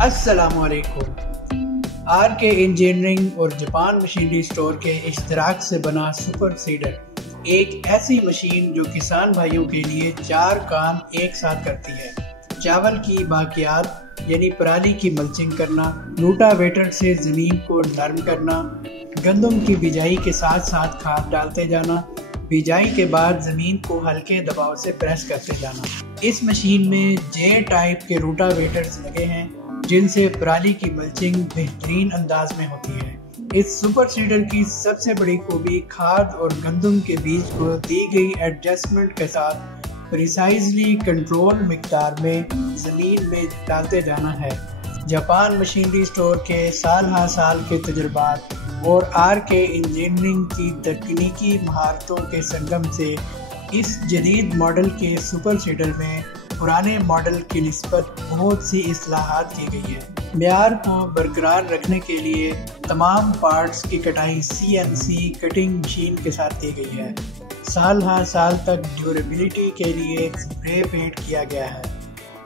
अस्सलाम वालेकुम। आर के इंजीनियरिंग और जापान मशीनरी स्टोर के इश्तराक से बना सुपर सीडर एक ऐसी मशीन जो किसान भाइयों के लिए 4 काम एक साथ करती है। चावल की बाकियात यानी पराली की मल्चिंग करना, रोटावेटर से ज़मीन को नरम करना, गंदम की बिजाई के साथ साथ खाद डालते जाना, बिजाई के बाद ज़मीन को हल्के दबाव से प्रेस करते जाना। इस मशीन में जे टाइप के रोटावेटर्स लगे हैं जिनसे पराली की मल्चिंग बेहतरीन अंदाज में होती है। इस सुपर सीडर की सबसे बड़ी खूबी खाद और गंदम के बीज को दी गई एडजस्टमेंट के साथ प्रिसाइजली कंट्रोल मिकदार में ज़मीन में डालते जाना है। जापान मशीनरी स्टोर के साल हर साल के तजुर्बात और आर के इंजीनियरिंग की तकनीकी महारतों के संगम से इस जदीद मॉडल के सुपर सीडर में पुराने मॉडल की निस्बत बहुत सी इस्लाहात की गई है। मेयार को बरकरार रखने के लिए तमाम पार्ट्स की कटाई CNC कटिंग मशीन के साथ की गई है। साल हर साल तक ड्यूरेबिलिटी के लिए स्प्रे पेंट किया गया है।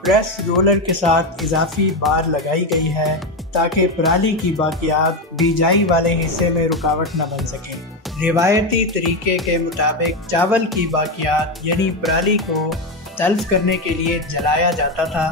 प्रेस रोलर के साथ इजाफी बार लगाई गई है ताकि पराली की बाकियात बिजाई वाले हिस्से में रुकावट न बन सके। रिवायती तरीके के मुताबिक चावल की बाकियात यानी पराली को तल्फ करने के लिए जलाया जाता था,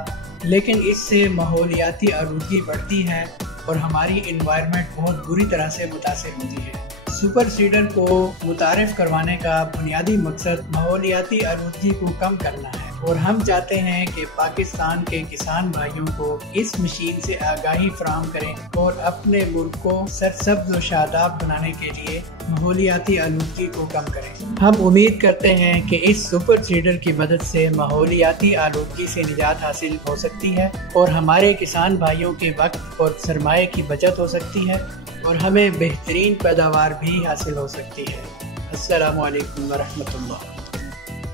लेकिन इससे माहौलियाती आलूदगी बढ़ती है और हमारी इन्वायरमेंट बहुत बुरी तरह से मुतासिर होती है। सुपर सीडर को मुतारिफ करवाने का बुनियादी मकसद माहौलियाती आलूदगी को कम करना है और हम चाहते हैं कि पाकिस्तान के किसान भाइयों को इस मशीन से आगाही फराहम करें और अपने मुल्क को सरसब्ज और शादाब बनाने के लिए माहौलियाती आलूदगी को कम करें। हम उम्मीद करते हैं कि इस सुपर सीडर की मदद से माहौलियाती आलूदगी से निजात हासिल हो सकती है और हमारे किसान भाइयों के वक्त और सरमाए की बचत हो सकती है और हमें बेहतरीन पैदावार भी हासिल हो सकती है। अस्सलामु अलैकुम व रहमतुल्लाह।